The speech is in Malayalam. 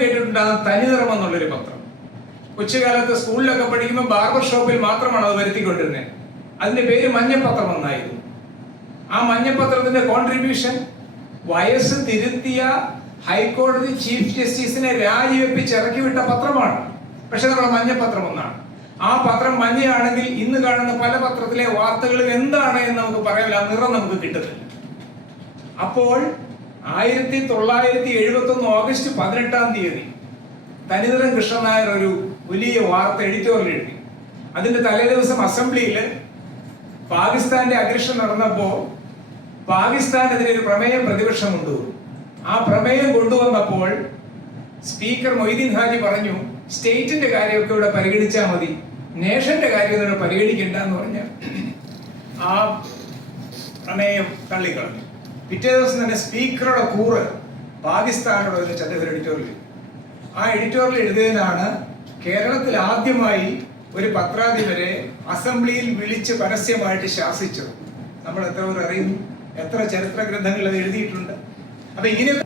കേട്ടിട്ടുണ്ടാകും തനിനിറം എന്നുള്ളൊരു പത്രം. കൊച്ചുകാലത്ത് സ്കൂളിലൊക്കെ പഠിക്കുമ്പോൾ ബാർബർ ഷോപ്പിൽ മാത്രമാണ് അത് വരുത്തിക്കൊണ്ടിരുന്നത്. അതിന്റെ പേര് മഞ്ഞപ്പത്രം എന്നായിരുന്നു. ആ മഞ്ഞപ്പത്രത്തിന്റെ കോൺട്രിബ്യൂഷൻ വയസ്സ് തിരുത്തിയ ഹൈക്കോടതി ചീഫ് ജസ്റ്റിസിനെ രാജിവെപ്പിച്ച് ഇറക്കി വിട്ട പത്രമാണ്. പക്ഷെ നമ്മുടെ മഞ്ഞപ്പത്രം ഒന്നാണ്. ആ പത്രം മഞ്ഞയാണെങ്കിൽ ഇന്ന് കാണുന്ന പല പത്രത്തിലെ വാർത്തകളും എന്താണ് എന്ന് നമുക്ക് പറയാനില്ല, ആ നിറം നമുക്ക് കിട്ടുന്നില്ല. അപ്പോൾ 1971 ഓഗസ്റ്റ് 18 തനിനിറം കൃഷ്ണൻ നായർ ഒരു വലിയ വാർത്ത എഡിറ്റോറിയൽ എഴുതി. അതിന്റെ തലേദിവസം അസംബ്ലിയിൽ പാകിസ്ഥാന്റെ അഗ്രഷൻ നടന്നപ്പോ പാകിസ്ഥാനെതിരെ ഒരു പ്രമേയം പ്രതിപക്ഷം കൊണ്ടുവന്നു. ആ പ്രമേയം കൊണ്ടുവന്നപ്പോൾ സ്പീക്കർ മൊയ്തീൻ ഹാജി പറഞ്ഞു, സ്റ്റേറ്റിന്റെ കാര്യമൊക്കെ ഇവിടെ പരിഗണിച്ചാൽ മതി, നേഷന്റെ കാര്യം ഇവിടെ പരിഗണിക്കണ്ട എന്ന് പറഞ്ഞ ആ പ്രമേയം തള്ളിക്കളഞ്ഞു. പിറ്റേ ദിവസം തന്നെ സ്പീക്കറുടെ കൂറ് പാകിസ്ഥാനോട് ഒരു എഡിറ്റോറിയൽ. ആ എഡിറ്റോറിയൽ എഴുതിയതിനാണ് കേരളത്തിൽ ആദ്യമായി ഒരു പത്രാധിപരെ അസംബ്ലിയിൽ വിളിച്ച് പരസ്യമായിട്ട് ശാസിച്ചത്. നമ്മൾ എത്ര പേർ അറിയുന്നു? എത്ര ചരിത്ര ഗ്രന്ഥങ്ങൾ അത് എഴുതിയിട്ടുണ്ട്? അപ്പൊ ഇങ്ങനെ